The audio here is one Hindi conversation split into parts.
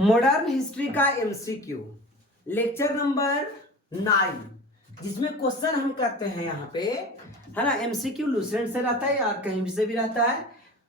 मॉडर्न हिस्ट्री का एमसीक्यू लेक्चर नंबर 9, जिसमें क्वेश्चन हम करते हैं यहाँ पे, है ना। एमसीक्यू लूसेंट से रहता है और कहीं भी से भी रहता है,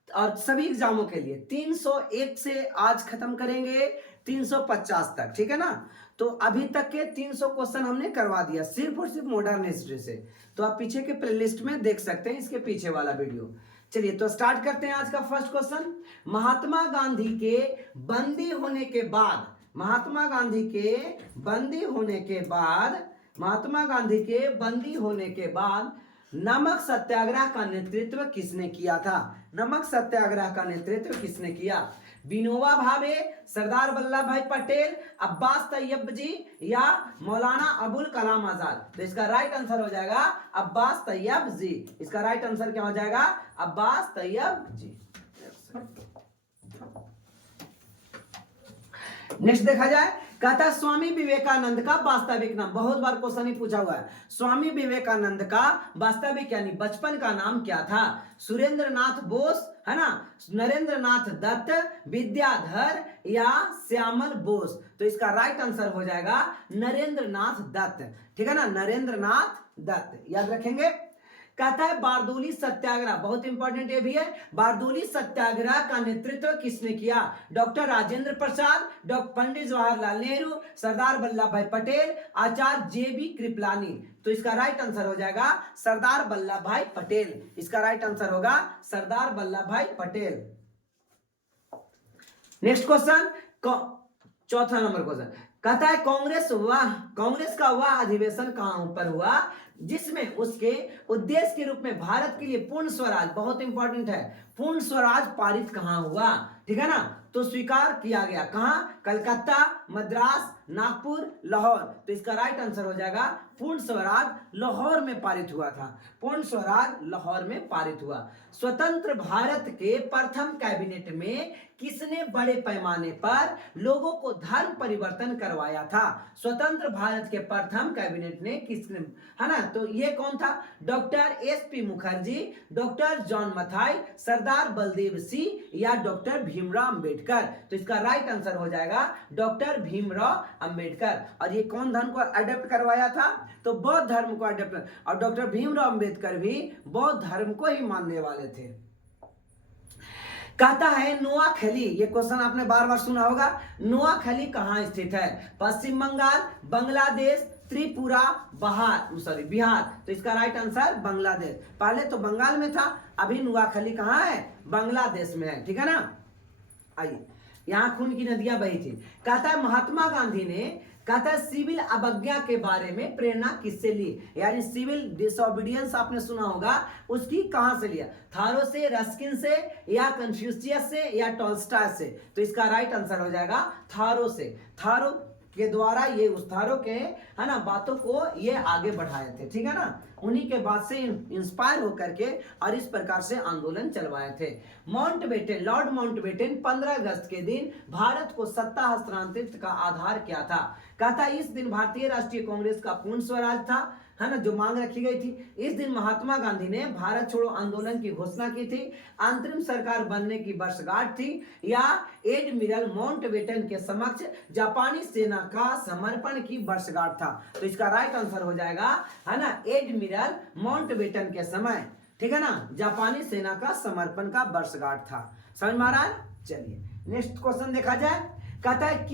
और सभी एग्जामों के लिए 301 से आज खत्म करेंगे 350 तक, ठीक है ना। तो अभी तक के 300 क्वेश्चन हमने करवा दिया सिर्फ और सिर्फ मॉडर्न हिस्ट्री से। तो आप पीछे के प्लेलिस्ट में देख सकते हैं इसके पीछे वाला वीडियो। चलिए तो स्टार्ट करते हैं आज का फर्स्ट क्वेश्चन। महात्मा गांधी के बंदी होने के बाद, महात्मा गांधी के बंदी होने के बाद, महात्मा गांधी के बंदी होने के बाद नमक सत्याग्रह का नेतृत्व किसने किया था? नमक सत्याग्रह का नेतृत्व किसने किया? विनोबा भावे, सरदार वल्लभ भाई पटेल, अब्बास तैयब जी या मौलाना अबुल कलाम आजाद? तो इसका राइट आंसर हो जाएगा अब्बास तैयब जी। इसका राइट आंसर क्या हो जाएगा? अब्बास तैयब जी। नेक्स्ट देखा जाए, कहता है स्वामी विवेकानंद का वास्तविक नाम। बहुत बार क्वेश्चन ही पूछा हुआ है। स्वामी विवेकानंद का वास्तविक यानी बचपन का नाम क्या था? सुरेंद्र नाथ बोस, है ना, नरेंद्र नाथ दत्त, विद्याधर या श्यामल बोस? तो इसका राइट आंसर हो जाएगा नरेंद्र नाथ दत्त, ठीक है ना, नरेंद्र नाथ दत्त, याद रखेंगे। कहता है बारदोली सत्याग्रह, बहुत इंपॉर्टेंट ये भी है, बारदोली सत्याग्रह का नेतृत्व किसने किया? डॉक्टर राजेंद्र प्रसाद, डॉक्टर पंडित जवाहरलाल नेहरू, सरदार वल्लभ भाई पटेल, आचार्य जेबी कृपलानी? तो इसका राइट आंसर हो जाएगा सरदार वल्लभ भाई पटेल। इसका राइट आंसर होगा सरदार वल्लभ भाई पटेल। नेक्स्ट क्वेश्चन, चौथा नंबर क्वेश्चन, कहता है कांग्रेस का वह अधिवेशन कहां पर हुआ जिसमें उसके उद्देश्य के रूप में भारत के लिए पूर्ण स्वराज, बहुत इंपॉर्टेंट है, पूर्ण स्वराज पारित कहां हुआ? ठीक है ना, तो स्वीकार किया गया कहां? कलकत्ता, मद्रास, नागपुर, लाहौर? तो इसका राइट आंसर हो जाएगा पूर्ण स्वराज लाहौर में पारित हुआ था। पूर्ण स्वराज लाहौर में पारित हुआ। स्वतंत्र भारत के प्रथम कैबिनेट में किसने बड़े पैमाने पर लोगों को धर्म परिवर्तन करवाया था? स्वतंत्र भारत के प्रथम कैबिनेट ने किसने, है ना, तो ये कौन था? Doctor SP Mukherjee, doctor John Mathai, Sardar Baldev Singh या डॉक्टर भीमराव अंबेडकर? तो इसका राइट आंसर हो जाएगा डॉक्टर भीमराव अंबेडकर। और ये कौन धर्म को अडॉप्ट करवाया था? तो बौद्ध धर्म को अडॉप्ट, और डॉक्टर भीमराव अंबेडकर भी बौद्ध धर्म को ही मानने वाले थे। कहता है नोआखली, ये क्वेश्चन आपने बार बार सुना होगा, नोआखली कहां स्थित है? पश्चिम बंगाल, बांग्लादेश, त्रिपुरा, बिहार? तो इसका राइट आंसर बांग्लादेश। पहले तो बंगाल में था, अभी नोआखली कहां है? बांग्लादेश में है, ठीक है ना। आइए, यहां खून की नदियां बही थी। कहता है महात्मा गांधी ने, कहता है सिविल अवज्ञा के बारे में प्रेरणा किससे ली? यानी सिविल डिसोबीडियंस आपने सुना होगा, उसकी कहां से लिया? थारो से, रस्किन से या कन्फ्यूशियस से या टॉल्स्टॉय से? तो इसका राइट आंसर हो जाएगा थारो से। थारो के द्वारा ये उस थारो के, है ना, बातों को ये आगे बढ़ाए थे, ठीक है ना, उन्हीं के बाद से इंस्पायर होकर के और इस प्रकार से आंदोलन चलवाए थे। माउंटबेटन, लॉर्ड माउंटबेटन 15 अगस्त के दिन भारत को सत्ता हस्तांतरित का आधार क्या था? कहता है इस दिन भारतीय राष्ट्रीय कांग्रेस का पूर्ण स्वराज था, है ना, जो मांग रखी गई थी। इस दिन महात्मा गांधी ने भारत छोड़ो आंदोलन की घोषणा की थी, अंतरिम सरकार बनने की वर्षगांठ थी, या एडमिरल माउंटबेटन के समक्ष जापानी सेना का समर्पण की वर्षगांठ था? तो इसका राइट आंसर हो जाएगा, है ना, एडमिरल माउंटबेटन के समय, ठीक है ना, जापानी सेना का समर्पण का वर्षगांठ था। समझ में आ रहा है? चलिए नेक्स्ट क्वेश्चन देखा जाए। कहता है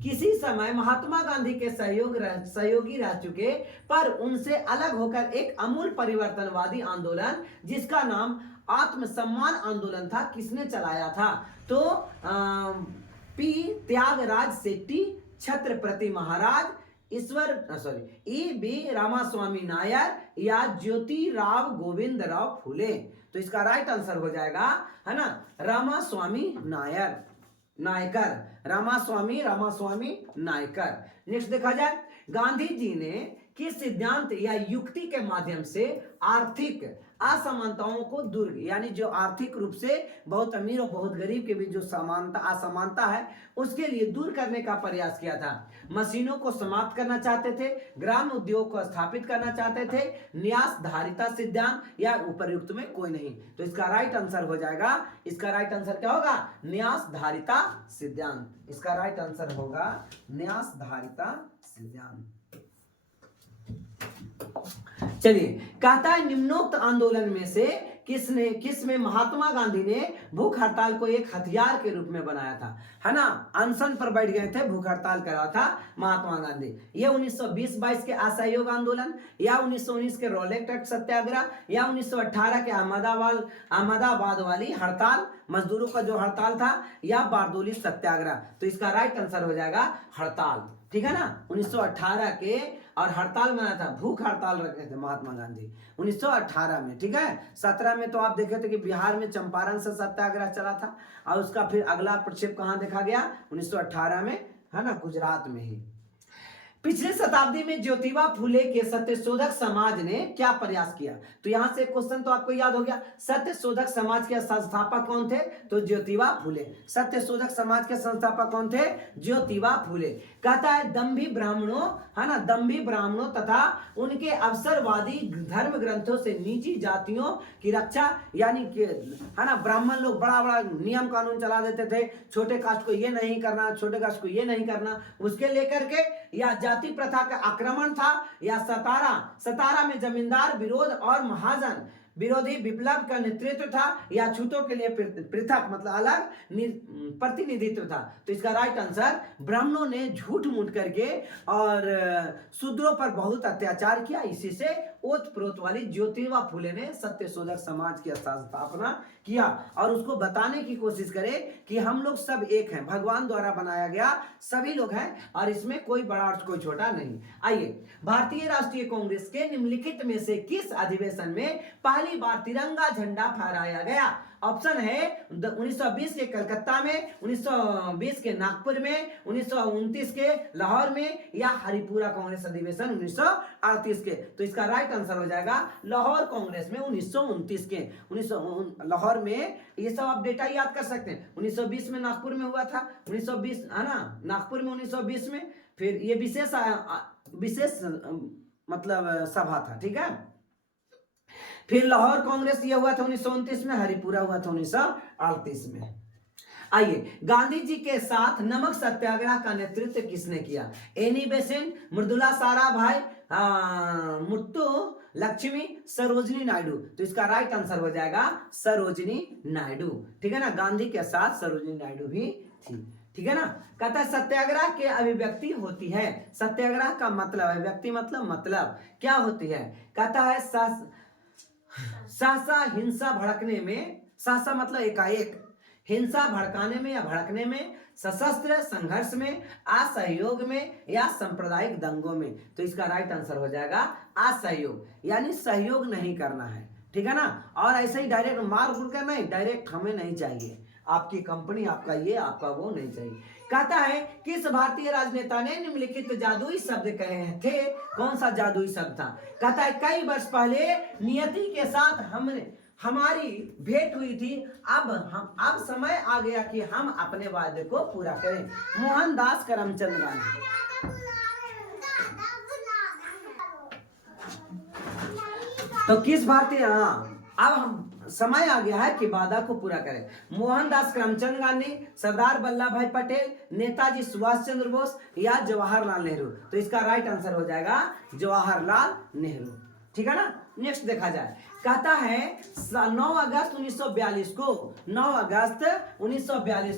किसी समय महात्मा गांधी के सहयोगी रह चुके पर उनसे अलग होकर एक अमूल परिवर्तनवादी आंदोलन जिसका नाम आत्मसम्मान आंदोलन था, किसने चलाया था? तो पी त्यागराज सेट्टी, छत्रपति महाराज, ई.बी. रामास्वामी नायर या ज्योतिराव गोविंद राव फुले? तो इसका राइट आंसर हो जाएगा, है ना, रामास्वामी नायकर, रामास्वामी नायकर। नेक्स्ट देखा जाए, गांधी जी ने किस सिद्धांत या युक्ति के माध्यम से आर्थिक असमानताओं को दूर, यानी जो आर्थिक रूप से बहुत अमीर और बहुत गरीब के बीच जो समानता असमानता है उसके लिए दूर करने का प्रयास किया था। मशीनों को समाप्त करना चाहते थे, ग्राम उद्योग को स्थापित करना चाहते थे, न्यास धारिता सिद्धांत या उपर्युक्त में कोई नहीं। तो इसका राइट आंसर हो जाएगा, इसका राइट आंसर क्या होगा, न्यास धारिता सिद्धांत। इसका राइट आंसर होगा न्यास धारिता सिद्धांत। चलिए, कहता है निम्नोक्त आंदोलन में से किसमें महात्मा गांधी ने भूख हड़ताल को एक हथियार के रूप में बनाया था, है ना। अनशन पर बैठ गए थे, भूख हड़ताल करा था महात्मा गांधी। ये 1920-22 के असहयोग आंदोलन, या 1919 के रोलेट एक्ट सत्याग्रह, या 1918 के अहमदाबाद वाली हड़ताल, मजदूरों का जो हड़ताल था, या बारदोली सत्याग्रह। तो इसका राइट आंसर हो जाएगा हड़ताल, ठीक है ना। 1918 के और हड़ताल मना था, भूख हड़ताल रखे थे महात्मा गांधी 1918 में, ठीक है। 17 में तो आप देखे थे कि बिहार में चंपारण से सत्याग्रह चला था, और उसका फिर अगला प्रक्षेप कहाँ देखा गया, 1918 में, है ना, गुजरात में ही। पिछले शताब्दी में ज्योतिबा फुले के सत्यशोधक समाज ने क्या प्रयास किया। तो यहां से क्वेश्चन तो आपको याद हो गया, सत्यशोधक समाज के संस्थापक कौन थे, तो ज्योतिबा फुले। सत्यशोधक समाज के संस्थापक कौन थे, ज्योतिबा फुले। कहता है दंभी ब्राह्मणों, है ना, दंभी ब्राह्मणों तथा उनके अवसरवादी धर्म ग्रंथों से नीची जातियों की रक्षा, यानी कि, है ना, ब्राह्मण लोग बड़ा बड़ा नियम कानून चला देते थे, छोटे कास्ट को ये नहीं करना, छोटे कास्ट को ये नहीं करना, उसके लेकर के, या जाति प्रथा का आक्रमण था, या सतारा में जमींदार विरोध और महाजन विरोधी विप्लव का नेतृत्व था, या छूतों के लिए पृथक मतलब अलग प्रतिनिधित्व था। तो इसका राइट आंसर, ब्राह्मणों ने झूठ मूठ करके और शूद्रों पर बहुत अत्याचार किया, इसी से ओत प्रोत वाली ज्योतिबा फुले ने सत्यशोधक समाज की स्थापना किया, और उसको बताने की कोशिश करे कि हम लोग सब एक हैं, भगवान द्वारा बनाया गया सभी लोग हैं, और इसमें कोई बड़ा और कोई छोटा नहीं। आइए, भारतीय राष्ट्रीय कांग्रेस के निम्नलिखित में से किस अधिवेशन में पहली बार तिरंगा झंडा फहराया गया। ऑप्शन है 1920 के कलकत्ता में, 1920 के नागपुर में, 1929 के लाहौर में, या हरिपुरा कांग्रेस अधिवेशन 1938 के। तो इसका राइट आंसर हो जाएगा लाहौर कांग्रेस में 1929 के, 19 लाहौर में। ये सब आप डेटा याद कर सकते हैं। 1920 में नागपुर में हुआ था, 1920, है ना, नागपुर में 1920 में। फिर ये विशेष मतलब सभा था, ठीक है। फिर लाहौर कांग्रेस ये हुआ था 1929 में, हरिपुरा हुआ था 1938 में। आइए, गांधी जी के साथ नमक सत्याग्रह का नेतृत्व किसने किया। Annie Besant, Mridula Sarabhai, Muthu Lakshmi, Sarojini Naidu. तो इसका राइट आंसर हो जाएगा सरोजनी नायडू, ठीक है ना। गांधी के साथ सरोजनी नायडू भी थी, ठीक है ना। कहता है सत्याग्रह के अभिव्यक्ति होती है। सत्याग्रह का मतलब, अभिव्यक्ति मतलब क्या होती है। कहता है सहसा हिंसा भड़कने में, सहसा मतलब एकाएक, हिंसा भड़काने में या भड़कने में, सशस्त्र संघर्ष में, असहयोग में, या सांप्रदायिक दंगों में। तो इसका राइट आंसर हो जाएगा असहयोग, यानी सहयोग नहीं करना है, ठीक है ना। और ऐसे ही डायरेक्ट मार घूर कर नहीं, डायरेक्ट हमें नहीं चाहिए, आपकी कंपनी, आपका ये, आपका वो नहीं चाहिए। कहता है किस भारतीय राजनेता ने निम्नलिखित जादुई शब्द कहे थे। कौन सा जादुई शब्द था। कहता है कई वर्ष पहले नियति के साथ हमारी भेंट हुई थी, अब समय आ गया कि हम अपने वादे को पूरा करें। मोहनदास करमचंद गांधी। तो किस भारतीय, अब हम समय आ गया है कि वादा को पूरा करें। मोहनदास करमचंद गांधी, सरदार वल्लभ भाई पटेल, नेताजी सुभाष चंद्र बोस, या जवाहरलाल नेहरू। तो इसका राइट आंसर हो जाएगा जवाहरलाल नेहरू, ठीक है ना। नेक्स्ट देखा जाए, कहता है 9 अगस्त 1942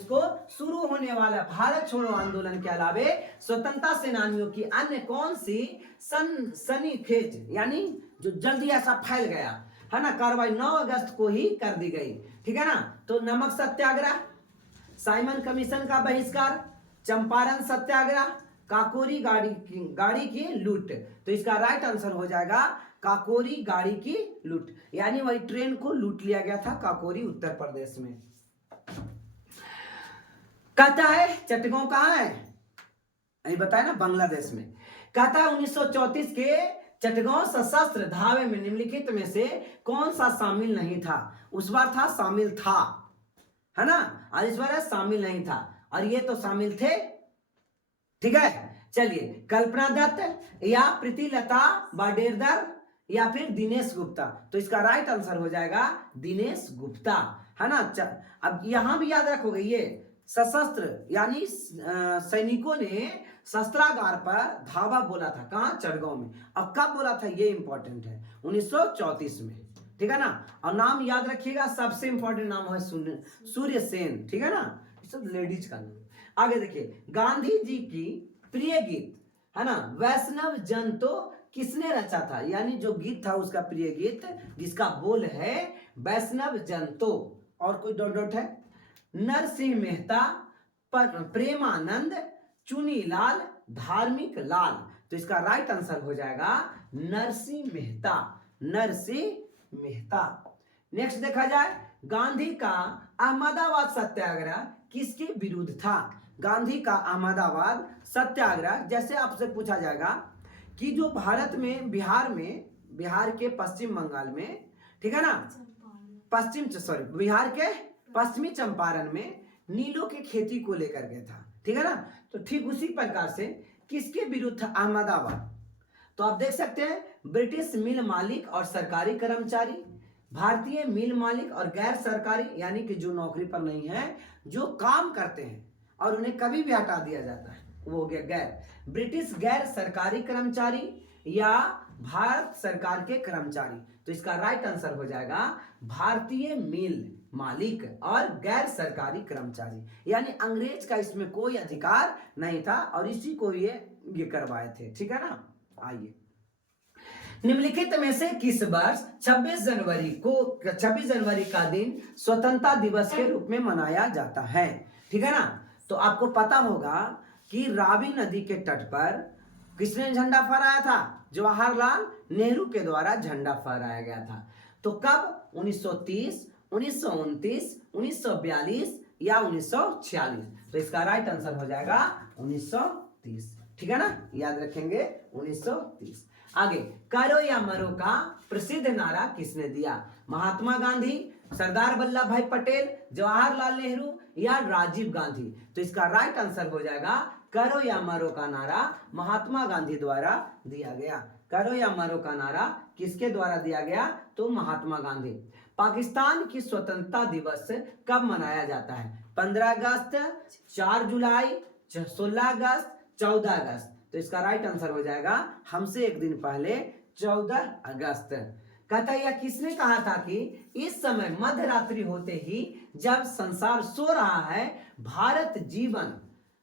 को शुरू होने वाला भारत छोड़ो आंदोलन के अलावे स्वतंत्रता सेनानियों की अन्य कौन सी सनसनीखेज, यानी जो जल्दी ऐसा फैल गया, है ना, कार्रवाई 9 अगस्त को ही कर दी गई, ठीक है ना। तो नमक सत्याग्रह, साइमन कमीशन का बहिष्कार, चंपारण सत्याग्रह, काकोरी गाड़ी की लूट। तो इसका राइट आंसर हो जाएगा काकोरी गाड़ी की लूट, यानी वही ट्रेन को लूट लिया गया था काकोरी, उत्तर प्रदेश में। कहता है चटगांव कहाँ है, बताया ना, बांग्लादेश में। कहता है 1934 के चटगांव सशस्त्र धावे में निम्नलिखित में से कौन सा शामिल नहीं था? उस बार था शामिल था, है ना, और इस बार है शामिल नहीं था, और ये तो शामिल थे। ठीक है, चलिए, कल्पना दत्त या प्रीतिलता वाडेरकर या फिर दिनेश गुप्ता, तो इसका राइट आंसर हो जाएगा दिनेश गुप्ता, है ना। अब यहां भी याद रखोगे, ये सशस्त्र यानी सैनिकों ने शस्त्रागार पर धावा बोला था, कहां? चटगांव में। अब कब बोला था ये इंपॉर्टेंट है, 1934 में, ठीक है ना। और नाम याद रखिएगा, सबसे इंपॉर्टेंट नाम है सूर्य सेन, ठीक है ना, सब लेडीज का नाम। आगे देखिए, गांधी जी की प्रिय गीत, है ना, वैष्णव जन तो किसने रचा था? यानी जो गीत था उसका प्रिय गीत जिसका बोल है वैष्णव जन तो, और कोई डॉट डॉट है, नरसिंह मेहता, प्रेमानंद, चुनीलाल, धार्मिक लाल, तो इसका राइट आंसर हो जाएगा नरसिंह मेहता, नरसिंह मेहता। नेक्स्ट देखा जाए, गांधी का अहमदाबाद सत्याग्रह किसके विरुद्ध था? गांधी का अहमदाबाद सत्याग्रह, जैसे आपसे पूछा जाएगा कि जो भारत में बिहार के पश्चिम बंगाल में, ठीक है ना, बिहार के पश्चिमी चंपारण में नीलों की खेती को लेकर के था, ठीक है ना। तो ठीक उसी प्रकार से किसके विरुद्ध था अहमदाबाद? तो आप देख सकते हैं, ब्रिटिश मिल मालिक और सरकारी कर्मचारी, भारतीय मिल मालिक और गैर सरकारी, यानी कि जो नौकरी पर नहीं है, जो काम करते हैं और उन्हें कभी भी हटा दिया जाता है, वो हो गया गैर। ब्रिटिश गैर सरकारी कर्मचारी या भारत सरकार के कर्मचारी, तो इसका राइट आंसर हो जाएगा भारतीय मिल मालिक और गैर सरकारी कर्मचारी, यानी अंग्रेज का इसमें कोई अधिकार नहीं था और इसी को ये करवाए थे, ठीक है ना। आइए, निम्नलिखित में से किस वर्ष 26 जनवरी का दिन स्वतंत्रता दिवस के रूप में मनाया जाता है? ठीक है ना। तो आपको पता होगा कि रावी नदी के तट पर किसने झंडा फहराया था? जवाहरलाल नेहरू के द्वारा झंडा फहराया गया था। तो कब? 1930, 1929, 1942 या 1946। तो इसका राइट आंसर हो जाएगा 1930, ठीक है ना, याद रखेंगे 1930। आगे, करो या मरो का प्रसिद्ध नारा किसने दिया? महात्मा गांधी, सरदार वल्लभ भाई पटेल, जवाहरलाल नेहरू या राजीव गांधी। तो इसका राइट आंसर हो जाएगा करो या मरो का नारा महात्मा गांधी द्वारा दिया गया। करो या मरो का नारा किसके द्वारा दिया गया? तो महात्मा गांधी। पाकिस्तान की स्वतंत्रता दिवस कब मनाया जाता है? 15 अगस्त, 4 जुलाई, 16 अगस्त, 14 अगस्त। तो इसका राइट आंसर हो जाएगा हमसे एक दिन पहले 14 अगस्त। कहता है, यह किसने कहा था कि इस समय मध्य रात्रि होते ही जब संसार सो रहा है, भारत जीवन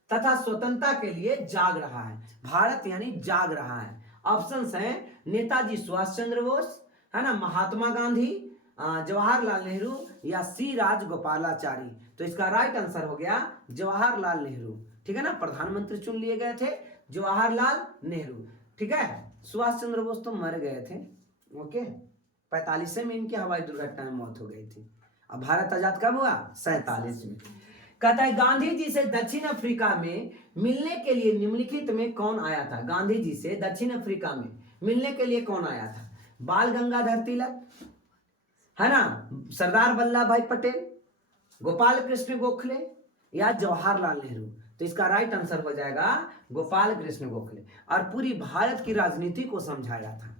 तथा स्वतंत्रता के लिए जाग रहा है। भारत यानी जाग रहा है। ऑप्शंस हैं नेताजी सुभाष चंद्र बोस, है ना, महात्मा गांधी, जवाहरलाल नेहरू या सी राजगोपालाचारी। तो इसका राइट आंसर हो गया जवाहरलाल नेहरू, ठीक है ना। प्रधानमंत्री चुन लिए गए थे जवाहरलाल नेहरू, ठीक है। सुभाष चंद्र बोस तो मर गए थे, ओके, 45 में इनकी हवाई दुर्घटना में मौत हो गई थी। अब भारत आजाद कब हुआ? 47 में। कहता है, गांधी जी से दक्षिण अफ्रीका में मिलने के लिए निम्नलिखित में कौन आया था? गांधी जी से दक्षिण अफ्रीका में मिलने के लिए कौन आया था? बाल गंगाधर तिलक, है ना, सरदार वल्लभ भाई पटेल, गोपाल कृष्ण गोखले या जवाहरलाल नेहरू। तो इसका राइट आंसर हो जाएगा गोपाल कृष्ण गोखले। और पूरी भारत की राजनीति को समझाया था,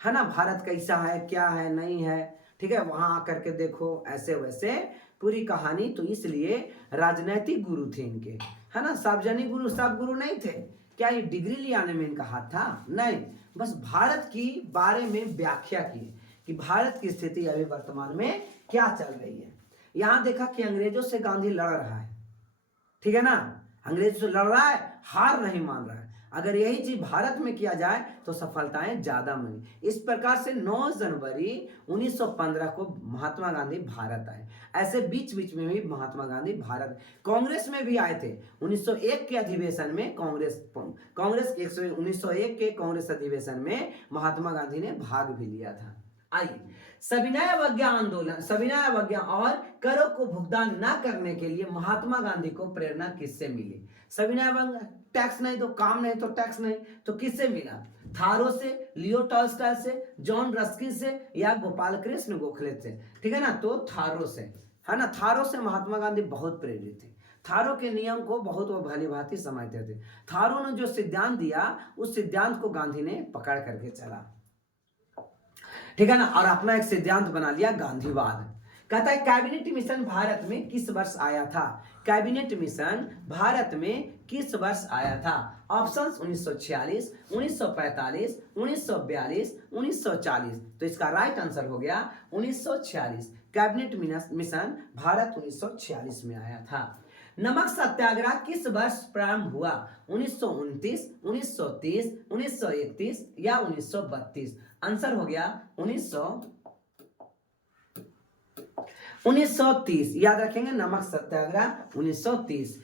है ना, भारत कैसा है, क्या है, नहीं है, ठीक है, वहां आकर के देखो, ऐसे वैसे पूरी कहानी। तो इसलिए राजनैतिक गुरु थे इनके, है ना, सार्वजनिक गुरु सब गुरु नहीं थे। क्या ये डिग्री ले आने में इनका हाथ था? नहीं, बस भारत की बारे में व्याख्या की कि भारत की स्थिति अभी वर्तमान में क्या चल रही है। यहां देखा कि अंग्रेजों से गांधी लड़ रहा है, ठीक है ना, अंग्रेजों से लड़ रहा है, हार नहीं मान रहा है। अगर यही चीज भारत में किया जाए तो सफलताएं ज्यादा मिली। इस प्रकार से 9 जनवरी 1915 को महात्मा गांधी भारत आए। ऐसे बीच बीच में भी महात्मा गांधी भारत कांग्रेस में भी आए थे। 1901 के अधिवेशन में कांग्रेस 1901 के कांग्रेस अधिवेशन में महात्मा गांधी ने भाग भी लिया था। आइए, सविनय अवज्ञा आंदोलन, सविनय अवज्ञा और करों को भुगतान न करने के लिए महात्मा गांधी को प्रेरणा किससे मिली? सविनय अवज्ञा, टैक्स नहीं तो काम नहीं तो टैक्स नहीं, तो किससे मिला? थारो से, लियो टॉल्स्टॉय से, जॉन रस्किन से या गोपाल कृष्ण गोखले से, ठीक है ना। तो थारो से, है ना, थारो से महात्मा गांधी बहुत प्रेरित थे। थारो के नियम को बहुत वो भली भांति समझते थे। थारो ने जो सिद्धांत दिया उस सिद्धांत को गांधी ने पकड़ करके चला, ठीक है ना, और अपना एक सिद्धांत बना लिया गांधीवाद। कहता है कैबिनेट मिशन भारत में किस वर्ष आया था? कैबिनेट मिशन भारत में किस वर्ष आया था? ऑप्शंस 1946, 1945, 1942, 1940। तो इसका राइट आंसर हो गया 1946। कैबिनेट मिशन भारत 1946 में आया था। नमक सत्याग्रह किस वर्ष प्रारंभ हुआ? 1929, 1930, 1931 या 1932? आंसर हो गया 1930। याद रखेंगे, नमक सत्याग्रह 1930।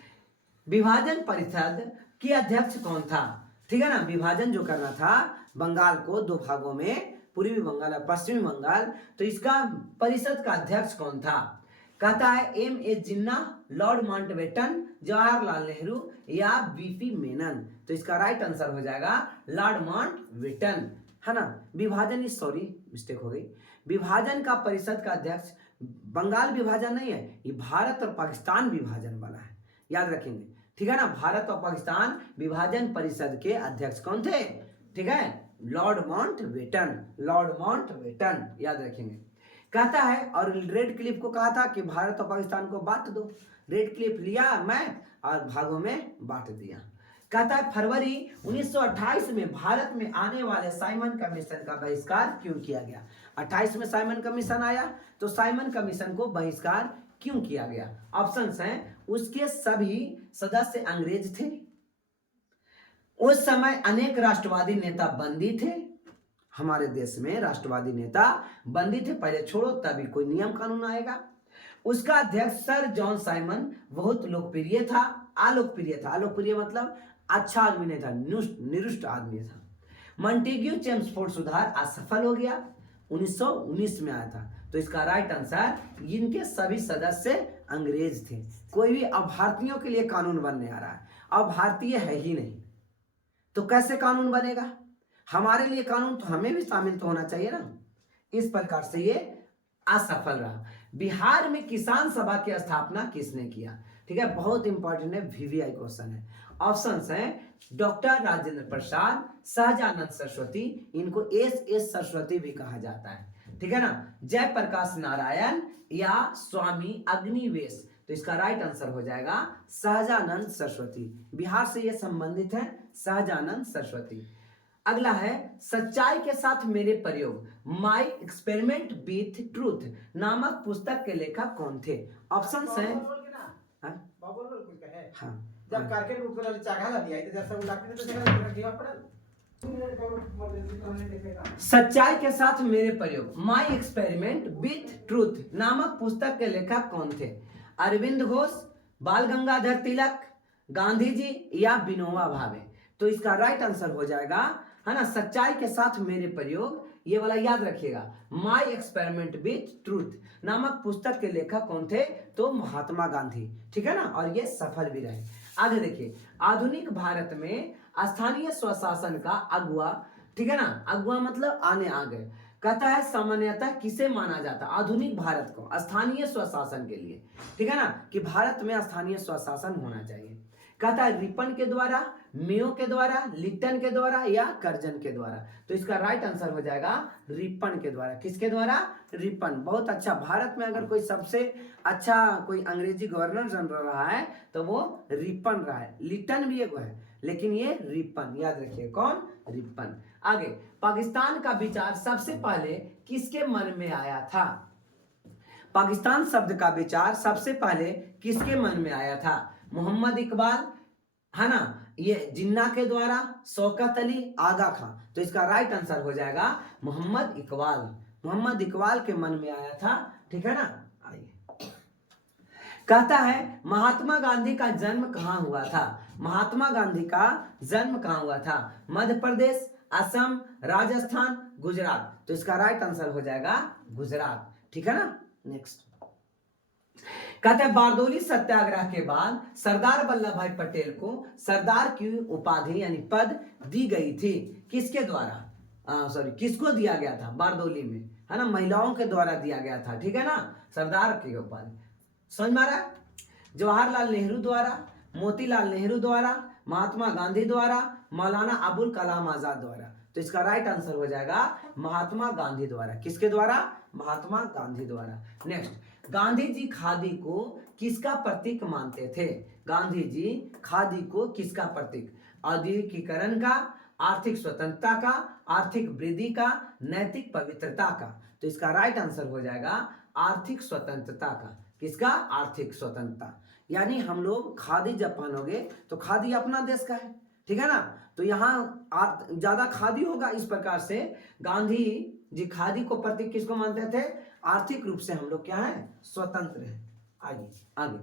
विभाजन परिषद के अध्यक्ष कौन था? ठीक है ना, विभाजन जो करना था बंगाल को दो भागों में, पूर्वी बंगाल और पश्चिमी बंगाल, तो इसका परिषद का अध्यक्ष कौन था? कहता है M.A. जिन्ना, लॉर्ड माउंटबेटन, जवाहरलाल नेहरू या वीपी मेनन। तो इसका राइट आंसर हो जाएगा लॉर्ड माउंटबेटन, है ना। विभाजन, सॉरी मिस्टेक हो गई, विभाजन का परिषद का अध्यक्ष, बंगाल विभाजन नहीं है, ये भारत और पाकिस्तान विभाजन वाला है, याद रखेंगे, ठीक है ना। भारत और पाकिस्तान विभाजन परिषद के अध्यक्ष कौन थे? ठीक है, लॉर्ड माउंटबेटन, लॉर्ड माउंटबेटन, याद रखेंगे। कहता है, और रेड क्लिफ को कहा था कि भारत और पाकिस्तान को बांट दो। रेड क्लिफ लिया मैं और भागों में बांट दिया। कहता है फरवरी 1928 में भारत में आने वाले साइमन कमीशन का बहिष्कार क्यों किया गया? 28 में साइमन कमीशन आया, तो साइमन कमीशन को बहिष्कार क्यों किया गया? ऑप्शंस हैं, उसके सभी सदस्य अंग्रेज थे, उस समय अनेक राष्ट्रवादी नेता बंदी थे, हमारे देश में राष्ट्रवादी नेता बंदी थे, पहले छोड़ो तभी कोई नियम कानून आएगा। उसका अध्यक्ष सर जॉन साइमन बहुत लोकप्रिय था, अलोकप्रिय था, अलोकप्रिय मतलब अच्छा आदमी नहीं था, निरुष्ट आदमी था। मॉन्टेग्यू चेम्सफोर्ड सुधार असफल हो गया, 1919 में आया था। तो इसका राइट आंसर, इनके सभी सदस्य अंग्रेज थे। कोई भी अब भारतीयों के लिए कानून बनने आ रहा है, अब भारतीय है ही नहीं, तो कैसे कानून बनेगा? हमारे लिए कानून, तो हमें भी शामिल तो होना चाहिए ना। इस प्रकार से ये असफल रहा। बिहार में किसान सभा की स्थापना किसने किया? ठीक है, बहुत इंपॉर्टेंट है, VVI क्वेश्चन है। ऑप्शंस हैं, डॉक्टर राजेंद्र प्रसाद, सहजानंद सरस्वती, इनको SS सरस्वती भी कहा जाता है, ठीक है ना, जयप्रकाश नारायण या स्वामी अग्निवेश। तो इसका राइट आंसर हो जाएगा सहजानंद सरस्वती। बिहार से ये संबंधित है, सहजानंद सरस्वती। अगला है, सच्चाई के साथ मेरे प्रयोग, माई एक्सपेरिमेंट विथ ट्रूथ नामक पुस्तक के लेखक कौन थे? ऑप्शंस हैं, हाँ, जब कारकेट बुक वाला चागाला दिया तो जब सब डॉक्टर तो जगह रखिया पड़ल। सच्चाई के साथ मेरे प्रयोग, माई एक्सपेरिमेंट विथ ट्रूथ नामक पुस्तक के लेखक कौन थे? अरविंद घोष, बाल गंगाधर तिलक, गांधी जी या विनोबा भावे? तो इसका राइट आंसर हो जाएगा, है ना, सच्चाई के साथ मेरे प्रयोग, ये वाला याद रखिएगा, माई एक्सपेरिमेंट विथ ट्रूथ नामक पुस्तक के लेखक कौन थे? तो महात्मा गांधी, ठीक है ना, और ये सफल भी रहे। आगे देखिए, आधुनिक भारत में स्थानीय स्वशासन का अगुआ, ठीक है ना, अगुआ मतलब आने आ गए, कहता है सामान्यतः किसे माना जाता? आधुनिक भारत को स्थानीय स्वशासन के लिए, ठीक है ना, कि भारत में स्थानीय स्वशासन होना चाहिए। कहता है रिपन के द्वारा, मेयो के द्वारा, लिटन के द्वारा या कर्जन के द्वारा? तो इसका राइट आंसर हो जाएगा रिपन के द्वारा। किसके द्वारा? रिपन। बहुत अच्छा, भारत में अगर कोई सबसे अच्छा कोई अंग्रेजी गवर्नर जनरल रहा है तो वो रिपन रहा है। लिटन भी एक है, लेकिन ये रिपन, याद रखिए, कौन? रिपन। आगे, पाकिस्तान का विचार सबसे पहले किसके मन में आया था? पाकिस्तान शब्द का विचार सबसे पहले किसके मन में आया था? मोहम्मद इकबाल, है ना, ये जिन्ना के द्वारा, शौकत अली, आगा खां? तो इसका राइट आंसर हो जाएगा मोहम्मद इकबाल। मोहम्मद इकबाल के मन में आया था, ठीक है ना। आइए, कहता है महात्मा गांधी का जन्म कहाँ हुआ था? महात्मा गांधी का जन्म कहाँ हुआ था? मध्य प्रदेश, असम, राजस्थान, गुजरात? तो इसका राइट आंसर हो जाएगा गुजरात, ठीक है ना। नेक्स्ट, कहते हैं बारदोली सत्याग्रह के बाद सरदार वल्लभ भाई पटेल को सरदार की उपाधि यानी पद दी गई थी। किसके द्वारा, सॉरी किसको दिया गया था बारदोली में, है ना, महिलाओं के द्वारा दिया गया था, ठीक है ना, सरदार की उपाधि। समझ में आ रहा है? जवाहरलाल नेहरू द्वारा, मोतीलाल नेहरू द्वारा, महात्मा गांधी द्वारा, मौलाना अबुल कलाम आजाद द्वारा। तो इसका राइट आंसर हो जाएगा महात्मा गांधी द्वारा। किसके द्वारा? महात्मा गांधी द्वारा। नेक्स्ट, गांधी जी खादी को किसका प्रतीक मानते थे? गांधी जी खादी को किसका प्रतीक? औद्योगिकीकरण का, आर्थिक स्वतंत्रता का, आर्थिक वृद्धि का, नैतिक पवित्रता का। तो इसका राइट आंसर हो जाएगा आर्थिक स्वतंत्रता का। किसका? आर्थिक स्वतंत्रता। यानी हम लोग खादी जब पहनोगे तो खादी अपना देश का है, ठीक है ना, तो यहाँ ज्यादा खादी होगा। इस प्रकार से गांधी जी खादी को प्रतीक किसको मानते थे? आर्थिक रूप से हम लोग क्या है? स्वतंत्र है। आगे आगे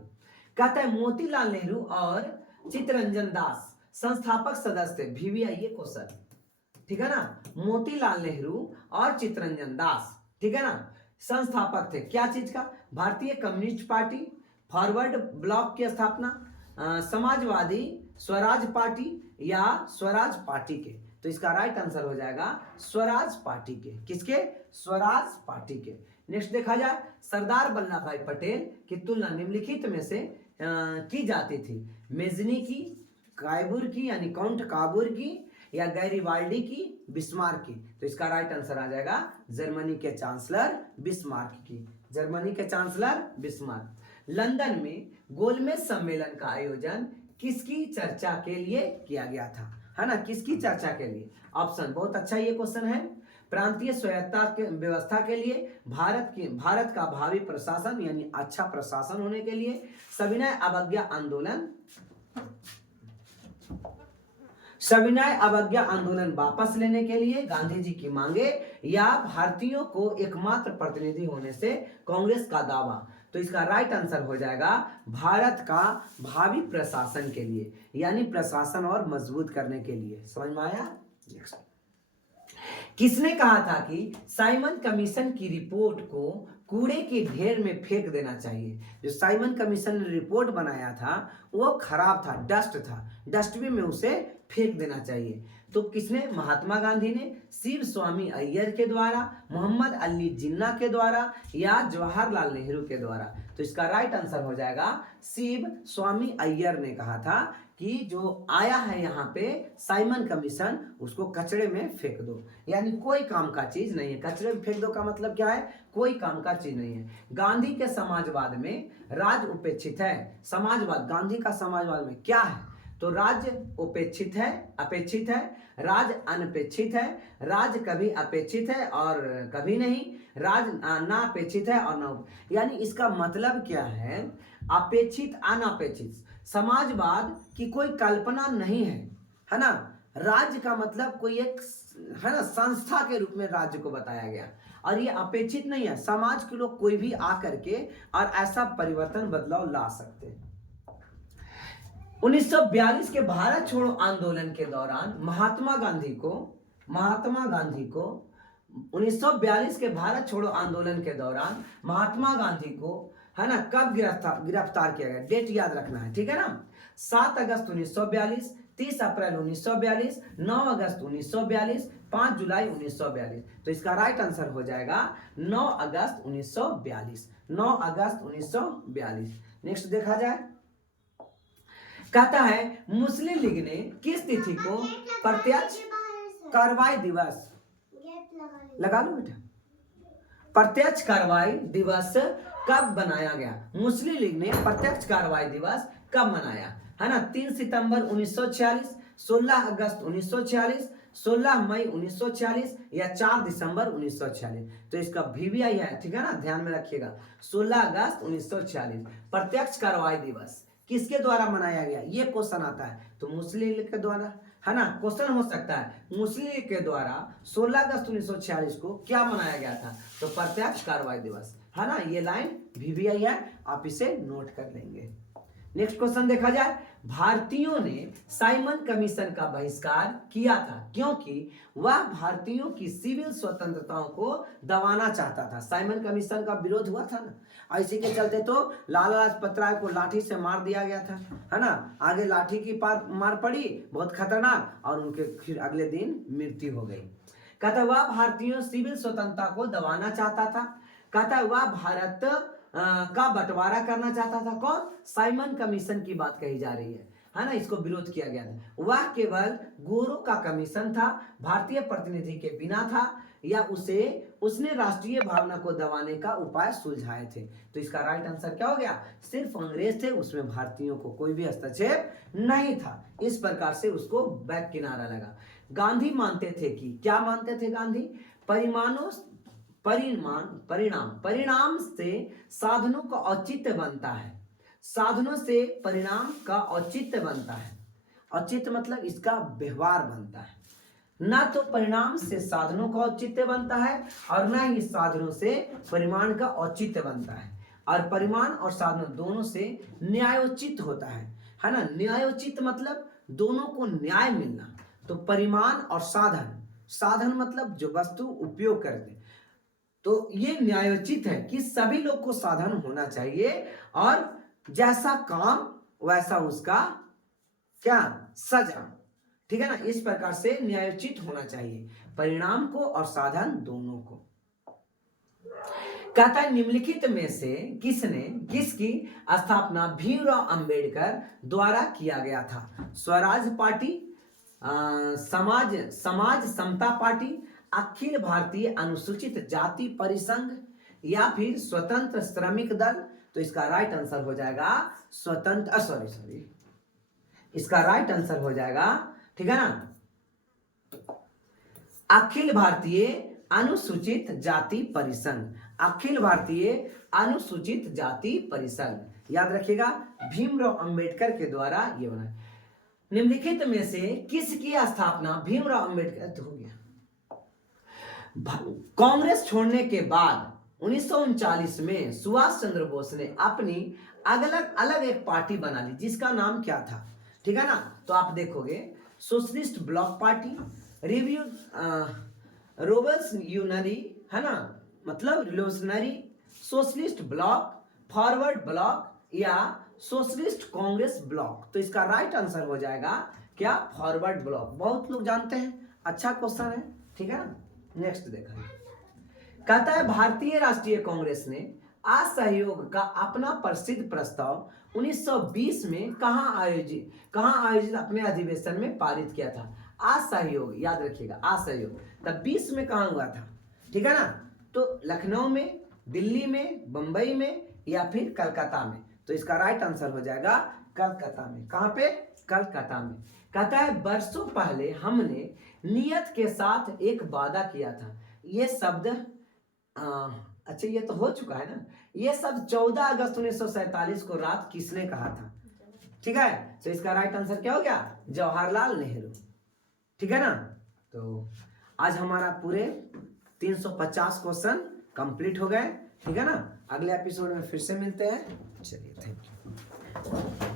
कहता है मोतीलाल नेहरू और चित्तरंजन दास संस्थापक सदस्य थे। VVI ये क्वेश्चन, ठीक है ना। मोतीलाल नेहरू और चित्तरंजन दास, ठीक है ना, संस्थापक थे क्या चीज का? भारतीय कम्युनिस्ट पार्टी, फॉरवर्ड ब्लॉक की स्थापना, समाजवादी स्वराज पार्टी या स्वराज पार्टी के। तो इसका राइट आंसर हो जाएगा स्वराज पार्टी के। किसके? स्वराज पार्टी के। नेक्स्ट देखा जाए, सरदार वल्लभ भाई पटेल की तुलना निम्नलिखित में से की जाती थी। मेजनी की, कायबूर की यानी काउंट काबूर की, या गैरीवाल्डी की, बिस्मार्क की। तो इसका राइट आंसर आ जाएगा जर्मनी के चांसलर बिस्मार्क की। जर्मनी के चांसलर बिस्मार्क। लंदन में गोलमेज सम्मेलन का आयोजन किसकी चर्चा के लिए किया गया था? है ना, किसकी चर्चा के लिए? ऑप्शन बहुत अच्छा ये क्वेश्चन है। प्रांतीय स्वायत्तता के व्यवस्था के लिए, भारत का भावी प्रशासन यानी अच्छा प्रशासन होने के लिए, सविनय अवज्ञा आंदोलन, सविनय अवज्ञा आंदोलन वापस लेने के लिए गांधी जी की मांगे, या भारतीयों को एकमात्र प्रतिनिधि होने से कांग्रेस का दावा। तो इसका राइट आंसर हो जाएगा भारत का भावी प्रशासन के लिए, यानी प्रशासन और मजबूत करने के लिए। समझ में आया? नेक्स्ट, किसने कहा था कि साइमन कमीशन की रिपोर्ट को कूड़े के ढेर में फेंक देना चाहिए? जो साइमन कमीशन ने रिपोर्ट बनाया था वो खराब था, डस्ट था, डस्टबिन में उसे फेंक देना चाहिए। तो किसने? महात्मा गांधी ने, शिव स्वामी अय्यर के द्वारा, मोहम्मद अली जिन्ना के द्वारा, या जवाहरलाल नेहरू के द्वारा। तो इसका राइट आंसर हो जाएगा शिव स्वामी अय्यर ने कहा था कि जो आया है यहाँ पे साइमन कमीशन उसको कचरे में फेंक दो, यानी कोई काम का चीज नहीं है। कचरे में फेंक दो का मतलब क्या है? कोई काम का चीज नहीं है। गांधी के समाजवाद में राज उपेक्षित है। समाजवाद, गांधी का समाजवाद में क्या है? तो राज उपेक्षित है, अपेक्षित है, राज अनपेक्षित है, राज कभी अपेक्षित है और कभी नहीं, राज ना अपेक्षित है और ना, यानी इसका मतलब क्या है? अपेक्षित अनपेक्षित। समाजवाद की कोई कल्पना नहीं है ना। राज्य का मतलब कोई एक, है ना, संस्था के रूप में राज्य को बताया गया, और ये अपेक्षित नहीं है। समाज के लोग कोई भी आकर के और ऐसा परिवर्तन बदलाव ला सकते हैं। 1942 के भारत छोड़ो आंदोलन के दौरान महात्मा गांधी को 1942 के भारत छोड़ो आंदोलन के दौरान महात्मा गांधी को, है ना, कब गिरफ्तार किया गया? डेट याद रखना है, ठीक है ना। 7 अगस्त 1942, 30 अप्रैल 1942, 9 अगस्त 1942, 5 जुलाई 1942। तो इसका राइट आंसर हो जाएगा 9 अगस्त 1942। 9 अगस्त 1942। नेक्स्ट देखा जाए, कहता है मुस्लिम लीग ने किस तिथि को प्रत्यक्ष कार्रवाई दिवस, लगा लो बेटा, प्रत्यक्ष कार्रवाई दिवस कब बनाया गया? मुस्लिम लीग ने प्रत्यक्ष कार्रवाई दिवस कब मनाया? है ना, 3 सितंबर 1946, 16 अगस्त 1946, 16 मई 1946, या 4 दिसंबर 1946। तो इसका VVI है, ठीक है ना, ध्यान में रखिएगा। 16 अगस्त 1946 प्रत्यक्ष कार्रवाई दिवस किसके द्वारा मनाया गया? ये क्वेश्चन आता है तो मुस्लिम लीग के द्वारा, है ना, क्वेश्चन हो सकता है मुस्लिम लीग के द्वारा 16 अगस्त 1946 को क्या मनाया गया था? तो प्रत्यक्ष कार्रवाई दिवस, है ना। ये लाइन VVI है, आप इसे नोट कर लेंगे। नेक्स्ट क्वेश्चन देखा जाए, भारतीयों ने साइमन कमीशन का बहिष्कार किया था, क्योंकि वह भारतीयों की सिविल स्वतंत्रताओं को दबाना चाहता था। साइमन कमीशन का विरोध हुआ था ना, इसी के चलते तो लाला लाजपत राय को लाठी से मार दिया गया था, है ना। आगे लाठी की मार पड़ी बहुत खतरनाक, और उनके फिर अगले दिन मृत्यु हो गई। कहता वह भारतीयों सिविल स्वतंत्रता को दबाना चाहता था। कहता वह भारत का बंटवारा करना चाहता था। कौन? साइमन कमीशन की बात कही जा रही है ना। इसको विरोध किया गया था। वह केवल गोरों का कमीशन था, भारतीय प्रतिनिधि के बिना था, या उसने राष्ट्रीय भावना को दबाने का उपाय सुलझाए थे। तो इसका राइट आंसर क्या हो गया? सिर्फ अंग्रेज थे, उसमें भारतीयों को कोई भी हस्तक्षेप नहीं था। इस प्रकार से उसको बैक किनारा लगा। गांधी मानते थे कि, क्या मानते थे गांधी? परिणाम से साधनों का औचित्य बनता है। साधनों से परिणाम का औचित्य बनता है। औचित्य मतलब इसका व्यवहार बनता है। ना तो परिणाम से साधनों का औचित्य बनता है, और ना ही साधनों से परिमाण का औचित्य बनता है। और परिमाण और साधनों दोनों से न्यायोचित होता है ना। न्यायोचित मतलब दोनों को न्याय मिलना। तो परिमाण और साधन मतलब जो वस्तु उपयोग करते, तो ये न्यायोचित है कि सभी लोग को साधन होना चाहिए, और जैसा काम वैसा उसका क्या? सजा। ठीक है ना। इस प्रकार से न्यायोचित होना चाहिए परिणाम को और साधन दोनों को। कहता है निम्नलिखित में से किसकी स्थापना भीमराव अंबेडकर द्वारा किया गया था? स्वराज पार्टी, समाज समता पार्टी, अखिल भारतीय अनुसूचित जाति परिसंघ, या फिर स्वतंत्र श्रमिक दल। तो इसका राइट आंसर हो जाएगा इसका राइट आंसर हो जाएगा, ठीक है ना, अखिल भारतीय अनुसूचित जाति परिसंघ। अखिल भारतीय अनुसूचित जाति परिसंघ, याद रखिएगा, भीमराव अंबेडकर के द्वारा ये बना। निम्नलिखित में से किसकी स्थापना भीमराव अंबेडकर हो गया? कांग्रेस छोड़ने के बाद 1939 में सुभाष चंद्र बोस ने अपनी अलग एक पार्टी बना ली, जिसका नाम क्या था? ठीक है ना। तो आप देखोगे सोशलिस्ट ब्लॉक पार्टी, रिवोल्यूशनरी, है ना, मतलब revolutionary socialist block, forward block, या सोशलिस्ट कांग्रेस ब्लॉक। तो इसका राइट आंसर हो जाएगा क्या? Forward block. बहुत लोग जानते हैं, अच्छा क्वेश्चन है, ठीक है ना। नेक्स्ट देखा, कहता है भारतीय राष्ट्रीय कांग्रेस ने असहयोग का अपना प्रसिद्ध प्रस्ताव 1920 में कहां आयोजित अपने अधिवेशन में पारित किया था? असहयोग, याद रखिएगा, असहयोग तब 20 में कहां हुआ था? ठीक है ना। तो लखनऊ में, दिल्ली में, बंबई में, या फिर कलकत्ता में। तो इसका राइट आंसर हो जाएगा कलकत्ता में। कहां पे? कलकत्ता में। कहता है वर्षों पहले हमने नियत के साथ एक वादा किया था। ये शब्द अच्छा ये तो हो चुका है ना। ये शब्द 14 अगस्त 1947 को रात किसने कहा था? ठीक है। तो इसका राइट आंसर क्या हो गया? जवाहरलाल नेहरू। ठीक है ना। तो आज हमारा पूरे 350 क्वेश्चन कंप्लीट हो गए, ठीक है ना। अगले एपिसोड में फिर से मिलते हैं। चलिए, थैंक यू।